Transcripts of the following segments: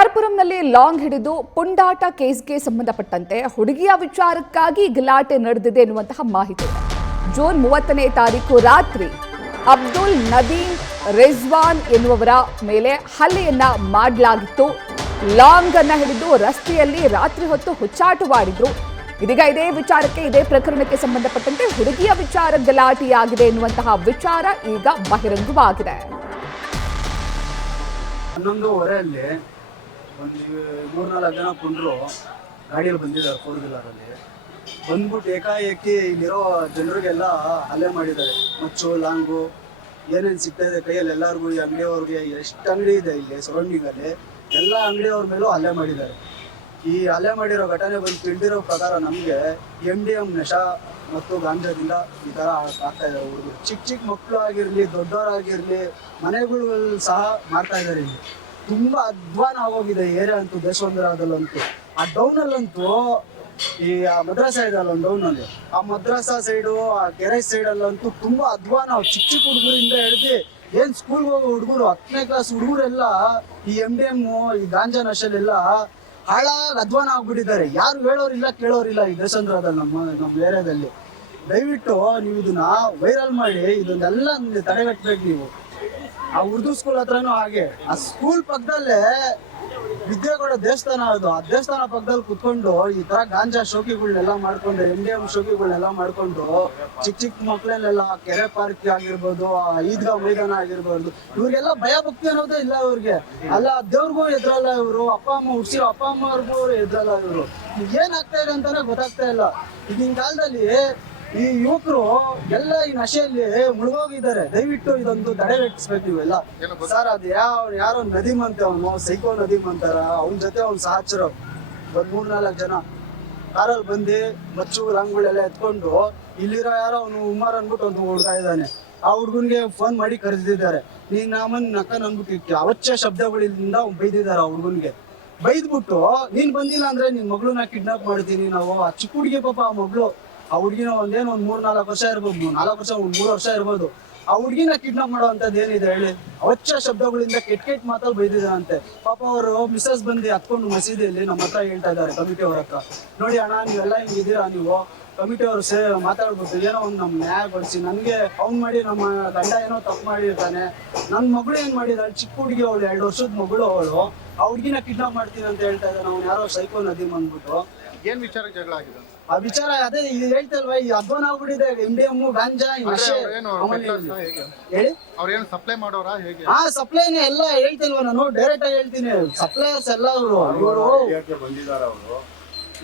ಕೆಆರ್ಪುರಂನಲ್ಲಿ long ಹಿಡಿದು ಪುಂಡಾಟ ಕೇಸ್ಗೆ ಸಂಬಂಧಪಟ್ಟಂತೆ ಹುಡುಗಿಯ ವಿಚಾರಕ್ಕಾಗಿ ಗಲಾಟೆ ನಡೆದಿದೆ ಎನ್ನುವಂತಹ ಮಾಹಿತಿ ಇದೆ. ಜೂನ್ 30ನೇ ತಾರೀಕು ರಾತ್ರಿ ಅಬ್ದುಲ್ ನದೀಮ್ ರಿಜ್ವಾನ್ ಎನ್ನುವವರ ಮೇಲೆ ಹಲ್ಲೆಯನ್ನ ಮಾಡಲಾಗಿತ್ತು. ಲಾಂಗ್ ಅನ್ನ ಹಿಡಿದು ರಸ್ತೆಯಲ್ಲಿ ರಾತ್ರಿ ಹೊತ್ತು ಹುಚ್ಚಾಟವಾಡಿದ್ರು. ಇದೀಗ ಇದೇ ಪ್ರಕರಣಕ್ಕೆ ಸಂಬಂಧಪಟ್ಟಂತೆ ಹುಡುಗಿಯ ವಿಚಾರ ಗಲಾಟೆಯಾಗಿದೆ ಎನ್ನುವಂತಹ ವಿಚಾರ ಈಗ ಬಹಿರಂಗವಾಗಿದೆ. 11:15 ಒಂದು 3-4 ಜನ ಪುಂಡ್ರು ಗಾಡಿಯಲ್ಲಿ ಬಂದಿದ್ದಾರೆ. 4 ವೀಲರಲ್ಲಿ ಬಂದ್ಬಿಟ್ಟು ಏಕಾಏಕಿ ಇಲ್ಲಿರೋ ಜನರಿಗೆಲ್ಲ ಹಲ್ಲೆ ಮಾಡಿದ್ದಾರೆ. ಮಚ್ಚು ಲಾಂಗು ಏನೇನು ಸಿಗ್ತಾ ಇದೆ ಕೈಯಲ್ಲಿ ಎಲ್ಲರಿಗೂ, ಈ ಅಂಗಡಿಯವ್ರಿಗೆ ಎಷ್ಟು ಅಂಗಡಿ ಇದೆ ಇಲ್ಲಿ ಸರೌಂಡಿಂಗಲ್ಲಿ ಎಲ್ಲ ಅಂಗಡಿಯವ್ರ ಮೇಲೂ ಹಲ್ಲೆ ಮಾಡಿದ್ದಾರೆ. ಈ ಹಲ್ಲೆ ಮಾಡಿರೋ ಘಟನೆ ಬಂದು ತಿಳಿದಿರೋ ಪ್ರಕಾರ ನಮಗೆ MDM ನಶಾ ಮತ್ತು ಗಾಂಜಾದಿಂದ ಈ ಥರ ಆಗ್ತಾ ಇದ್ದಾರೆ. ಹುಡುಗರು ಚಿಕ್ಕ ಮಕ್ಕಳು ಆಗಿರಲಿ ದೊಡ್ಡವರಾಗಿರಲಿ ಮನೆಗಳು ಸಹ ಮಾಡ್ತಾ ಇದ್ದಾರೆ. ಇಲ್ಲಿ ತುಂಬ ಅಧ್ವಾನ ಆಗೋಗಿದೆ ಏರಿಯಾ ಅಂತೂ, ದೇಶವಂತರದಲ್ಲಂತೂ. ಆ ಡೌನಲ್ಲಂತೂ ಈ ಮದ್ರಾಸ ಇದೆಯಲ್ಲ ಒಂದು ಡೌನಲ್ಲಿ, ಆ ಮದ್ರಾಸ ಸೈಡು ಆ ಕೆರೆ ಸೈಡಲ್ಲಂತೂ ತುಂಬ ಅಧ್ವಾನ. ಚಿಕ್ಕ ಹುಡುಗರಿಂದ ಹಿಡ್ದು ಏನು ಸ್ಕೂಲ್ಗೆ ಹೋಗೋ ಹುಡುಗರು 10ನೇ ಕ್ಲಾಸ್ ಹುಡುಗರೆಲ್ಲ ಈ MDM ಈ ಗಾಂಜಾ ನಶೆಲೆಲ್ಲ ಹಾಳಾಗಿ ಅಧ್ವಾನ ಆಗ್ಬಿಟ್ಟಿದ್ದಾರೆ. ಯಾರು ಹೇಳೋರಿಲ್ಲ ಕೇಳೋರಿಲ್ಲ ಈ ದೇಶಾಂಧ್ರದಲ್ಲಿ, ನಮ್ಮ ಏರಿಯಾದಲ್ಲಿ. ದಯವಿಟ್ಟು ನೀವು ಇದನ್ನ ವೈರಲ್ ಮಾಡಿ ಇದನ್ನೆಲ್ಲ ತಡೆಗಟ್ಟಬೇಕು. ನೀವು ಆ ಉರ್ದು ಸ್ಕೂಲ್ ಹತ್ರನೂ ಹಾಗೆ, ಆ ಸ್ಕೂಲ್ ಪಕ್ಕದಲ್ಲೇ ವಿದ್ಯಾಗೌಡ ದೇವಸ್ಥಾನ ಅದು, ಆ ದೇವಸ್ಥಾನ ಪಕ್ಕದಲ್ಲಿ ಕುತ್ಕೊಂಡು ಈ ತರ ಗಾಂಜಾ ಶೋಕಿಗಳನ್ನೆಲ್ಲ ಮಾಡ್ಕೊಂಡು MDM ಶೋಕಿಗಳನ್ನೆಲ್ಲ ಮಾಡ್ಕೊಂಡು ಚಿಕ್ಕ ಮಕ್ಳನ್ನೆಲ್ಲ ಕೆರೆ ಪಾರ್ಕ್ ಆಗಿರ್ಬೋದು, ಈದ್ಗಾ ಮೈದಾನ ಆಗಿರ್ಬೋದು, ಇವ್ರಿಗೆಲ್ಲ ಭಯ ಭಕ್ತಿ ಅನ್ನೋದೇ ಇಲ್ಲ ಇವ್ರಿಗೆ. ಅಲ್ಲ ದೇವ್ರಿಗೂ ಎದ್ರಲ್ಲ ಇವರು, ಅಪ್ಪ ಅಮ್ಮ ಹುಡ್ಸಿರೋ ಅಪ್ಪ ಅಮ್ಮವ್ರಿಗೂ ಎದ್ರಲ್ಲ ಇವರು. ಏನಾಗ್ತಾ ಇದೆ ಅಂತಾನೆ ಗೊತ್ತಾಗ್ತಾ ಇಲ್ಲ. ಈಗಿನ ಕಾಲದಲ್ಲಿ ಈ ಯುವಕರು ಎಲ್ಲ ಈ ನಶೆಯಲ್ಲಿ ಮುಳುಗೋಗಿದ್ದಾರೆ. ದಯವಿಟ್ಟು ಇದೊಂದು ತಡೆಗಟ್ಟಿಸ್ಬೇಕು ನೀವೆಲ್ಲ. ಸರ್ ಅದು ಯಾರೋ ನದೀಮ್ ಅಂತೆ, ಅವನು ಸೈಕೋ ನದೀಮ್ ಅಂತಾರ, ಅವನ ಜೊತೆ ಅವ್ನ ಸಹಚರ ಒಂದ್ 3-4 ಜನ ಕಾರಲ್ಲಿ ಬಂದು ಮಚ್ಚು ರಂಗುಗಳೆಲ್ಲ ಎತ್ಕೊಂಡು ಇಲ್ಲಿರೋ ಯಾರೋ ಅವನು ಉಮಾರ್ ಅನ್ಬಿಟ್ಟು ಒಂದು ಹುಡುಗ ಇದ್ದಾನೆ, ಆ ಹುಡುಗನ್ಗೆ ಫೋನ್ ಮಾಡಿ ಕರೆದಿದ್ದಾರೆ. ನೀನ್ ನಕ್ಕ ನಂಬಿಟ್ಟು ಅವಚ್ಯ ಶಬ್ದಗಳಿಂದ ಬೈದಿದ್ದಾರೆ. ಆ ಹುಡುಗನ್ಗೆ ಬೈದ್ಬಿಟ್ಟು ನೀನ್ ಬಂದಿಲ್ಲ ಅಂದ್ರೆ ನಿನ್ ಮಗಳನ್ನ ಕಿಡ್ನಾಪ್ ಮಾಡ್ತೀನಿ ನಾವು. ಆ ಚಿಕ್ಕ ಹುಡುಗಿ ಪಾಪ, ಆ ಮಗಳು, ಆ ಹುಡುಗಿನ ಒಂದು 3-4 ವರ್ಷ ಇರ್ಬೋದು, 4 ವರ್ಷ 3 ವರ್ಷ ಇರ್ಬೋದು. ಆ ಹುಡುಗಿನ ಕಿಡ್ನಾಪ್ ಮಾಡೋ ಅಂತದ್ದು ಏನಿದೆ ಹೇಳಿ? ಅವಚ್ಚ ಶಬ್ದಗಳಿಂದ ಕೆಟ್ಟ ಮಾತಲ್ಲಿ ಬೈದಿದ್ದಾರಂತೆ. ಪಾಪ ಅವರು ಮಿಸಸ್ ಬಂದು ಹತ್ಕೊಂಡು ಮಸೀದಿಯಲ್ಲಿ ನಮ್ಮ ಹತ್ರ ಹೇಳ್ತಾ ಇದ್ದಾರೆ, ಕಮಿಟಿ ಅವ್ರ ಹತ್ರ. ನೋಡಿ ಅಣ್ಣ, ನೀವೆಲ್ಲ ಹಿಂಗಿದ್ದೀರಾ, ನೀವು ಕಮಿಟಿ ಅವರು ಮಾತಾಡ್ಬೋದು, ಏನೋ ಒಂದು ನಮ್ಮ ನ್ಯಾಯಗೊಳಿಸಿ. ನನಗೆ ಅವ್ನು ಮಾಡಿ ನಮ್ಮ ಗಂಡ ಏನೋ ತಪ್ಪು ಮಾಡಿರ್ತಾನೆ, ನನ್ನ ಮಗಳು ಏನ್ ಮಾಡಿದಾಳೆ, ಚಿಕ್ಕ ಹುಡುಗಿ ಅವಳು, 2 ವರ್ಷದ ಮಗಳು ಅವಳು, ಆ ಹುಡುಗಿನ ಕಿಡ್ನಾಪ್ ಮಾಡ್ತೀನಿ ಅಂತ ಹೇಳ್ತಾ ಇದ್ದಾನೆ. ಅವ್ನು ಯಾರೋ ಸೈಕೋ ನದೀಮ್ ಅಂದ್ಬಿಟ್ಟು. ಏನ್ ವಿಚಾರ ಜಗಳ ಆಗಿದೆ? ಆ ವಿಚಾರ ಅದೇ ಹೇಳ್ತಲ್ವಾ, ಈ ಅಧ್ವಾನ ಆಗ್ಬಿಟ್ಟಿದೆ MDM ಗಾಂಜಾ ನಶೆ. ಹೇಳಿ, ಅವ್ರೇನು ಸಪ್ಲೈ ಮಾಡೋರಾ ಹೇಗೆ? ಹಾ, ಸಪ್ಲೈನೇ ಎಲ್ಲ ಹೇಳ್ತಿಲ್ವಾ, ನಾನು ಡೈರೆಕ್ಟ್ ಆಗಿ ಹೇಳ್ತೀನಿ. ಸಪ್ಲೈಯರ್ಸ್ ಎಲ್ಲ ಇವರು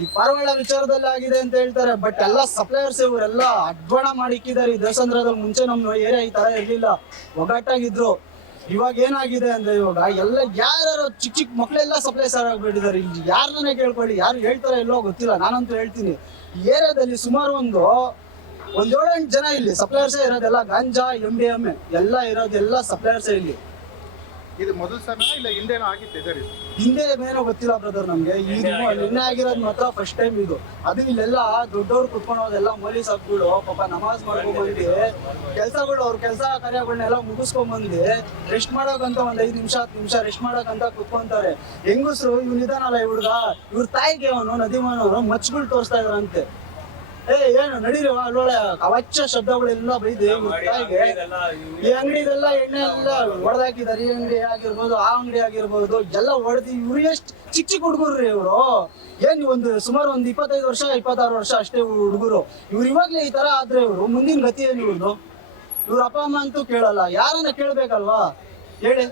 ಈ ಪಾರವಾಳ ವಿಚಾರದಲ್ಲಿ ಆಗಿದೆ ಅಂತ ಹೇಳ್ತಾರೆ, ಬಟ್ ಎಲ್ಲ ಸಪ್ಲೈಯರ್ಸ್ ಇವರೆಲ್ಲ ಅಧ್ವಾನ ಮಾಡಿಕ್ಕಿದ್ದಾರೆ ಈ ದೇವಸ್ಥಾನದಲ್ಲಿ. ಮುಂಚೆ ನಮ್ಮ ಏರಿಯಾ ಈ ತರ ಇರ್ಲಿಲ್ಲ, ಒಗ್ಗಟ್ಟಾಗಿದ್ರು. ಇವಾಗ ಏನಾಗಿದೆ ಅಂದ್ರೆ ಇವಾಗ ಎಲ್ಲ ಯಾರು ಚಿಕ್ಕ ಮಕ್ಕಳೆಲ್ಲ ಸಪ್ಲೈ ಸರ್ ಆಗ್ಬಿಟ್ಟಿದ್ದಾರೆ. ಇಲ್ಲಿ ಯಾರನ್ನೇ ಕೇಳ್ಕೊಳ್ಳಿ, ಯಾರು ಹೇಳ್ತಾರೋ ಇಲ್ಲೋ ಗೊತ್ತಿಲ್ಲ, ನಾನಂತೂ ಹೇಳ್ತೀನಿ. ಈ ಏರಿಯಾದಲ್ಲಿ ಸುಮಾರು ಒಂದು 7-8 ಜನ ಇಲ್ಲಿ ಸಪ್ಲೈಯರ್ಸೇ ಇರೋದೆಲ್ಲ. ಗಾಂಜಾ MDM ಎಲ್ಲ ಇರೋದೆಲ್ಲ ಸಪ್ಲೈಯರ್ಸೇ ಇಲ್ಲಿ. ಇದು ಮೊದಲ ಸಲ ಇಲ್ಲ ಹಿಂದೇನೋ ಆಗಿತ್ತು? ಹಿಂದೆ ಏನೋ ಗೊತ್ತಿಲ್ಲ ಬ್ರದರ್ ನಮ್ಗೆ. ಇದು ನಿನ್ನೆ ಆಗಿರೋದು ಮಾತ್ರ ಫಸ್ಟ್ ಟೈಮ್ ಇದು. ಅದು ಇಲ್ಲೆಲ್ಲ ದೊಡ್ಡವ್ರು ಕುತ್ಕೊಳ್ಳೋದೆಲ್ಲ ಮೋಲಿ ಸಾಬ್ಗಳು ಪಾಪ ನಮಾಜ್ ಮಾಡ್ಕೊಂಡ್ಬಂದು ಕೆಲ್ಸಗಳು, ಅವ್ರ ಕೆಲಸ ಕಾರ್ಯಗಳನ್ನೆಲ್ಲ ಮುಗಿಸ್ಕೊಂಡ್ಬಂದು ರೆಸ್ಟ್ ಮಾಡೋಕಂತ ಒಂದ್ 5 ನಿಮಿಷ 10 ನಿಮಿಷ ರೆಸ್ಟ್ ಮಾಡೋಕಂತ ಕುತ್ಕೊಂತಾರೆ. ಹೆಂಗಸ್ರು ಇವ್ನಿದಾನಲ್ಲ ಈ ಹುಡುಗ, ಇವ್ರ ತಾಯಿಗೆ ಅವನು ನದಿಮನವರು ಮಚ್ಗಳು ತೋರಿಸ್ತಾ ಇದ್ರಂತೆ. ಏನು ನಡೀರಿ ಅಲ್ಲೊಳ್ಳೆ ಅವಚ್ಚ ಶಬ್ದಗಳೆಲ್ಲ ಬೈದು ಇವ್ರ ತಾಯಿಗೆ. ಈ ಅಂಗಡಿದೆಲ್ಲ ಎಣ್ಣೆ ಎಲ್ಲ ಹೊಡೆದಾಕಿದ್ದಾರೆ. ಈ ಅಂಗಡಿ ಆಗಿರ್ಬೋದು, ಆ ಅಂಗಡಿ ಆಗಿರ್ಬೋದು, ಎಲ್ಲ ಹೊಡೆದು. ಇವ್ರು ಎಷ್ಟು ಚಿಕ್ಕ ಹುಡುಗರ್ರಿ ಇವರು. ಏನ್ ಒಂದು ಸುಮಾರು ಒಂದು 25 ವರ್ಷ 26 ವರ್ಷ ಅಷ್ಟೇ ಹುಡುಗರು. ಇವ್ರು ಇವಾಗ್ಲೇ ಈ ತರ ಆದ್ರೆ ಇವ್ರು ಮುಂದಿನ ಗತಿ ಏನು ಇವ್ರದ್ದು? ಇವ್ರ ಅಪ್ಪ ಅಮ್ಮ ಅಂತೂ ಕೇಳಲ್ಲ, ಯಾರನ್ನ ಕೇಳ್ಬೇಕಲ್ವಾ ಹೇಳಿ?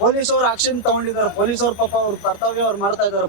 ಪೊಲೀಸರು ಆಕ್ಷನ್ ತಗೊಂಡಿದ್ದಾರೆ. ಪೊಲೀಸವ್ರ ಪಾಪ ಅವ್ರ ಕರ್ತವ್ಯ ಅವ್ರು ಮಾಡ್ತಾ ಇದಾರೆ.